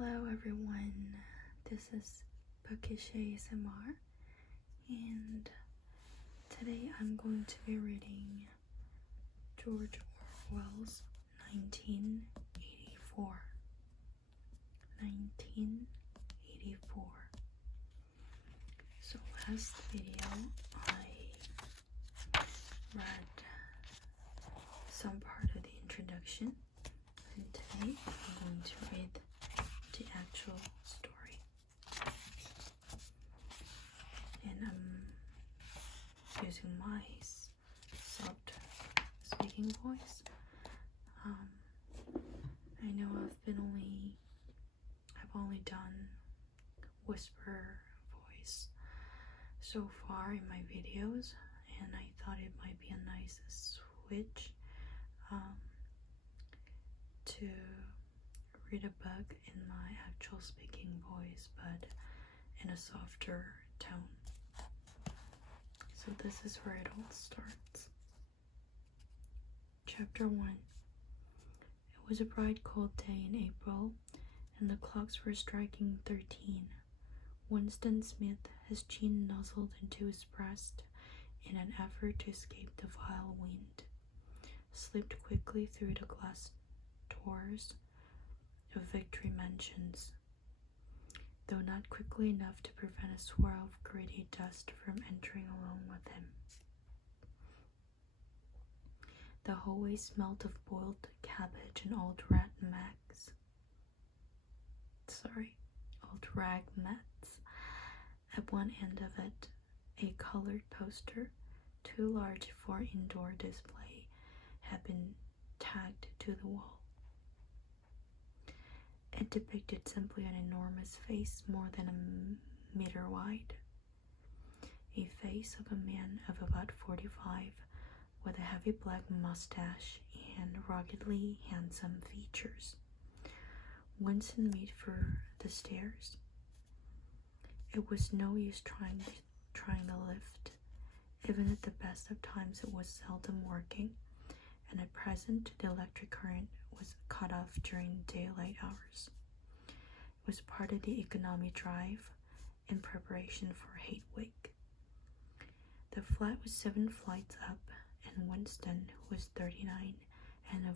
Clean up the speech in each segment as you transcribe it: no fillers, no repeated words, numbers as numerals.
Hello everyone, this is Bookish ASMR, and today I'm going to be reading George Orwell's 1984. 1984. So last video I read some part of the introduction, and today I'm going to read the actual story. And I'm using my soft speaking voice. I know I've only done whisper voice so far in my videos, and I thought it might be a nice switch to read a book in my actual speaking voice, but in a softer tone. So this is where it all starts. Chapter 1. It was a bright cold day in April, and the clocks were striking 13. Winston Smith, his chin nuzzled into his breast in an effort to escape the vile wind, slipped quickly through the glass doors of Victory Mansions, though not quickly enough to prevent a swirl of gritty dust from entering along with him. The hallway smelt of boiled cabbage and old rag mats. At one end of it, a colored poster, too large for indoor display, had been tagged to the wall. It depicted simply an enormous face more than a meter wide. A face of a man of about 45, with a heavy black mustache and ruggedly handsome features. Winston made for the stairs. It was no use trying the lift. Even at the best of times, it was seldom working, and at present the electric current was cut off during daylight hours. It was part of the economy drive in preparation for Hate Week. The flat was 7 flights up, and Winston, who was 39 and a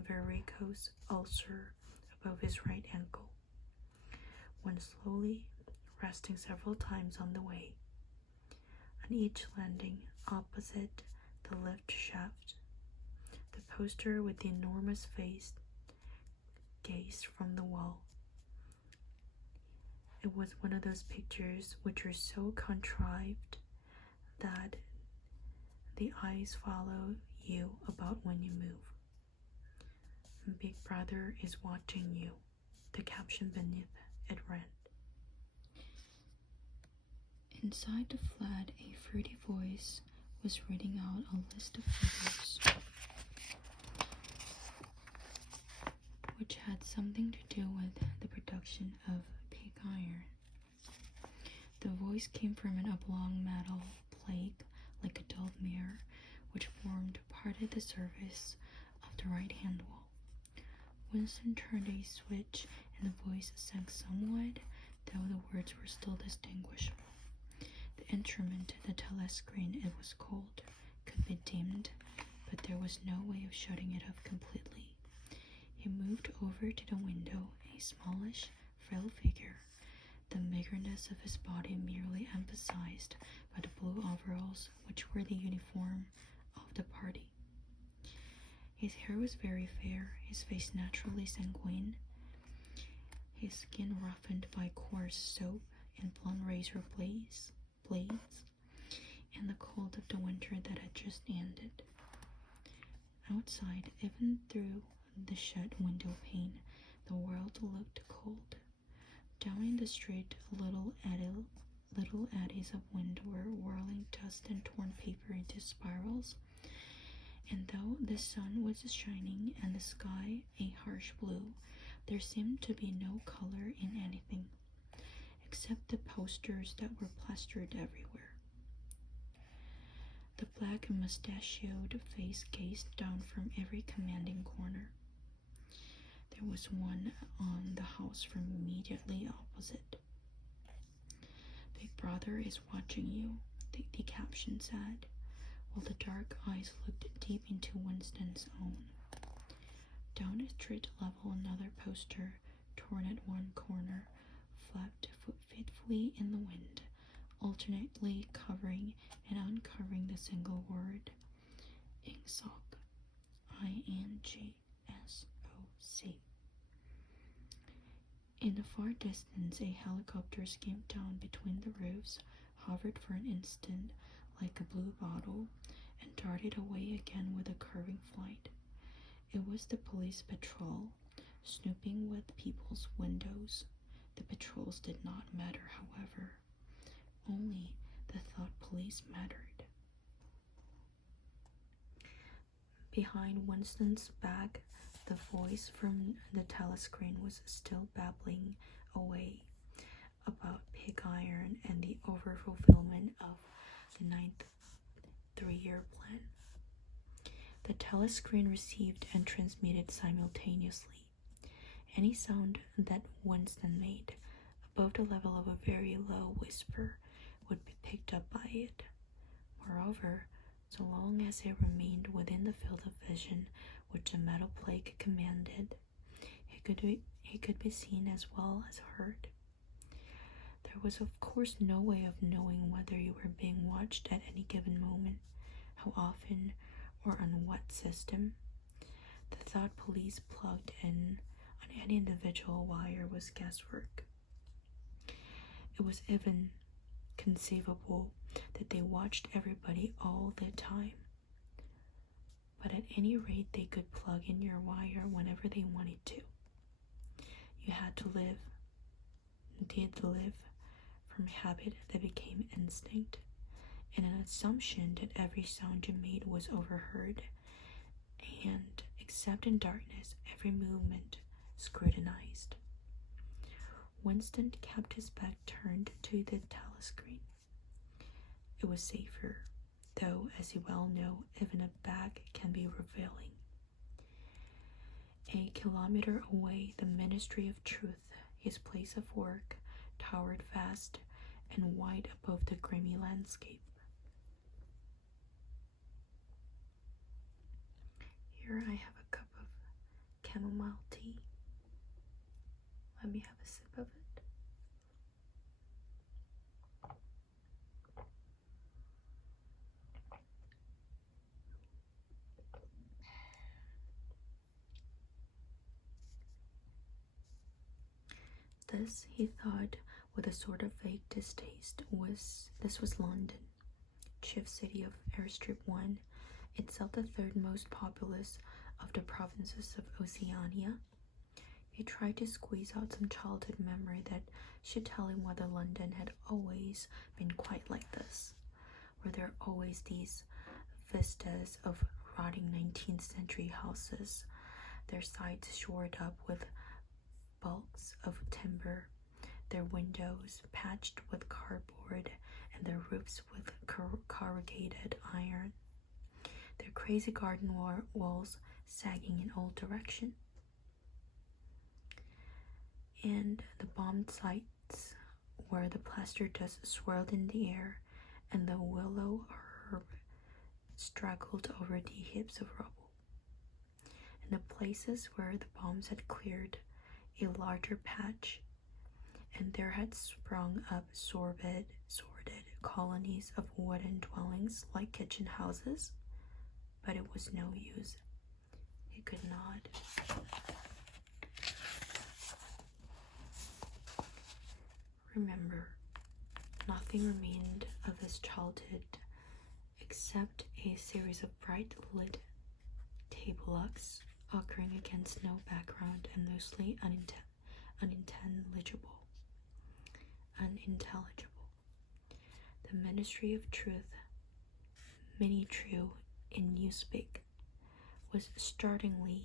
varicose ulcer above his right ankle, went slowly, resting several times on the way. On each landing opposite the lift shaft, the poster with the enormous face gazed from the wall. It was one of those pictures which are so contrived that the eyes follow you about when you move. Big Brother is watching you, the caption beneath it read. Inside the flat, a fruity voice was reading out a list of figures, which had something to do with the production of pig iron. The voice came from an oblong metal plate like a dull mirror, which formed part of the surface of the right-hand wall. Winston turned a switch, and the voice sank somewhat, though the words were still distinguishable. The instrument, the telescreen, it was cold, could be dimmed, but there was no way of shutting it off completely. He moved over to the window, a smallish, frail figure, the meagerness of his body merely emphasized by the blue overalls which were the uniform of the party. His hair was very fair, his face naturally sanguine, his skin roughened by coarse soap and blunt razor blades, and the cold of the winter that had just ended. Outside, even through the shut window pane, the world looked cold. Down in the street, little eddies of wind were whirling dust and torn paper into spirals, and though the sun was shining and the sky a harsh blue, there seemed to be no color in anything, except the posters that were plastered everywhere. The black mustachioed face gazed down from every commanding corner. There was one on the house from immediately opposite. Big Brother is watching you, the caption said, while the dark eyes looked deep into Winston's own. Down at street level, another poster, torn at one corner, flapped fitfully in the wind, alternately covering and uncovering the single word, Ingsoc, INGSOC. In the far distance, a helicopter skimmed down between the roofs, hovered for an instant like a blue bottle, and darted away again with a curving flight. It was the police patrol, snooping with people's windows. The patrols did not matter, however. Only the thought police mattered. Behind Winston's back, the voice from the telescreen was still babbling away about pig iron and the overfulfillment of the 9th three-year plan. The telescreen received and transmitted simultaneously. Any sound that Winston made, above the level of a very low whisper, would be picked up by it. Moreover, so long as it remained within the field of vision which the metal plate commanded, it could be seen as well as heard. There was of course no way of knowing whether you were being watched at any given moment, how often, or on what system. The thought police plugged in on any individual wire was guesswork. It was even conceivable that they watched everybody all the time. But at any rate, they could plug in your wire whenever they wanted to. You had to live, did live, from habit that became instinct, and an assumption that every sound you made was overheard, and, except in darkness, every movement scrutinized. Winston kept his back turned to the telescreen. It was safer, though, as you well know, even a back can be revealing. A kilometer away, the Ministry of Truth, his place of work, towered vast and wide above the grimy landscape. Here I have a cup of chamomile tea. Let me have a sip of it. This, he thought, with a sort of vague distaste, was London, chief city of Airstrip 1, itself the third most populous of the provinces of Oceania. He tried to squeeze out some childhood memory that should tell him whether London had always been quite like this. Were there always these vistas of rotting 19th century houses, their sides shored up with bulks of timber, their windows patched with cardboard, and their roofs with corrugated iron, their crazy garden walls sagging in all directions, and the bombed sites where the plaster dust swirled in the air and the willow herb straggled over the heaps of rubble, and the places where the bombs had cleared a larger patch, and there had sprung up sordid colonies of wooden dwellings like kitchen houses, but it was no use. It could not. Remember, nothing remained of his childhood except a series of bright lit table lucks occurring against no background and mostly unintelligible. The Ministry of Truth, Mini True in Newspeak, was startlingly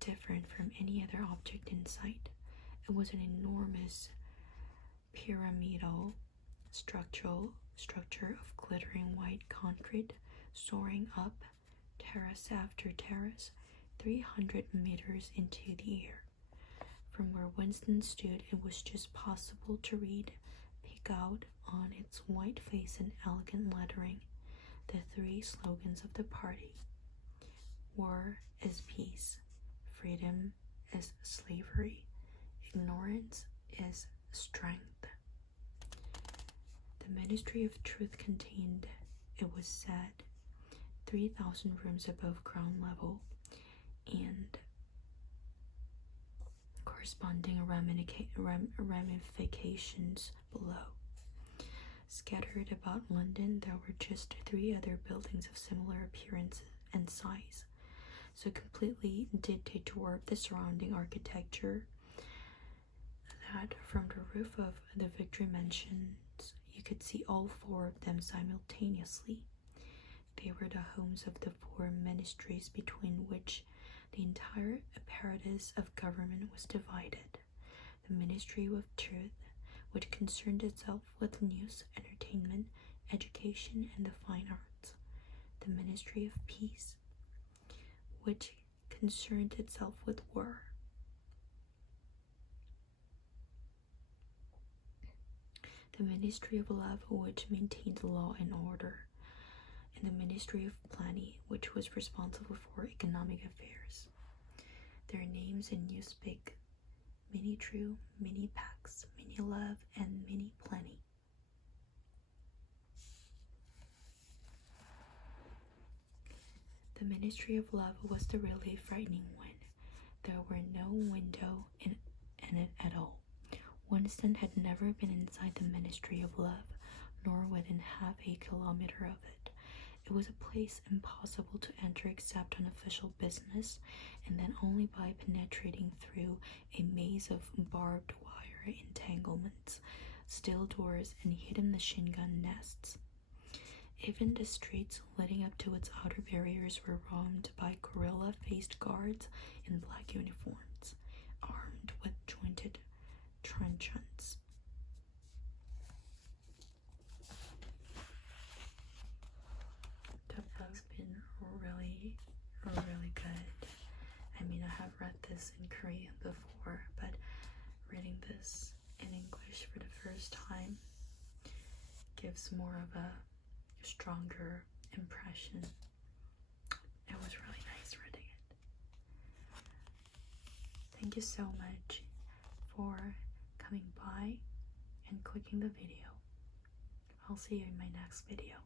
different from any other object in sight. It was an enormous pyramidal structure of glittering white concrete, soaring up terrace after terrace, 300 meters into the air. From where Winston stood, it was just possible to read, pick out on its white face and elegant lettering, the three slogans of the party. War is peace, freedom is slavery, ignorance is strength. The Ministry of Truth contained, it was said, 3,000 rooms above ground level and corresponding ramifications below. Scattered about London, there were just 3 other buildings of similar appearance and size, so completely did they dwarf the surrounding architecture that from the roof of the Victory Mansions you could see all 4 of them simultaneously. They were the homes of the 4 ministries between which the entire apparatus of government was divided. The Ministry of Truth, which concerned itself with news, entertainment, education, and the fine arts. The Ministry of Peace, which concerned itself with war. The Ministry of Love, which maintained law and order. And the Ministry of Planning, which was responsible for economic affairs. Their names in newspeak: Mini True, Mini Pax, Mini Love, and Mini Plenty. The Ministry of Love was the really frightening one. There were no window in it at all. Winston had never been inside the Ministry of Love, nor within half a kilometer of it. It was a place impossible to enter except on official business, and then only by penetrating through a maze of barbed wire entanglements, steel doors, and hidden machine gun nests. Even the streets leading up to its outer barriers were roamed by gorilla-faced guards in black uniforms, armed with jointed truncheons. The book's been really good. I mean, I have read this in Korean before, but reading this in English for the first time gives more of a stronger impression. It was really nice reading it. Thank you so much for coming by and clicking the video. I'll see you in my next video.